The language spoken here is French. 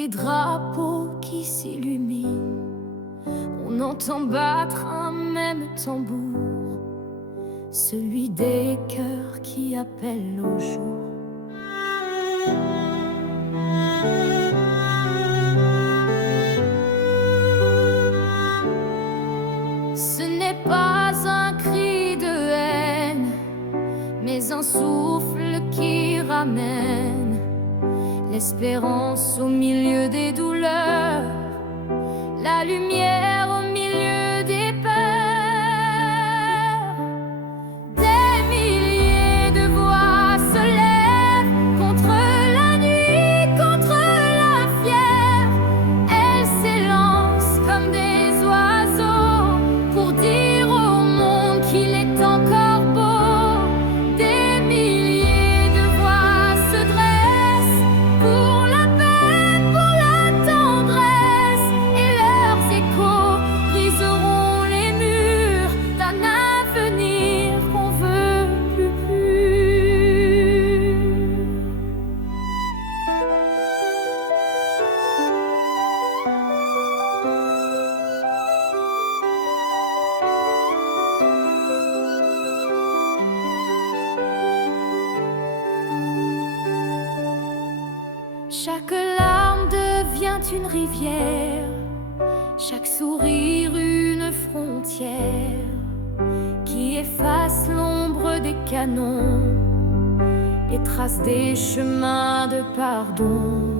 des drapeaux qui s'illuminent. On entend battre un même tambour, celui des cœurs qui appellent au jour. Ce n'est pas un cri de haine, mais un souffle qui ramène l'espérance au milieu des douleurs, la lumière au milieu des peurs. Des milliers de voix se lèvent contre la nuit, contre la fièvre. Elles s'élancent comme des oiseaux pour dire au monde qu'il est encore beau. Des milliers de voix se dressent pour la paix, pour la tendresse, et leurs échos briseront les murs d'un avenir qu'on veut plus pur. Chaque larme devient une rivière, chaque sourire une frontière qui efface l'ombre des canons et trace des chemins de pardon.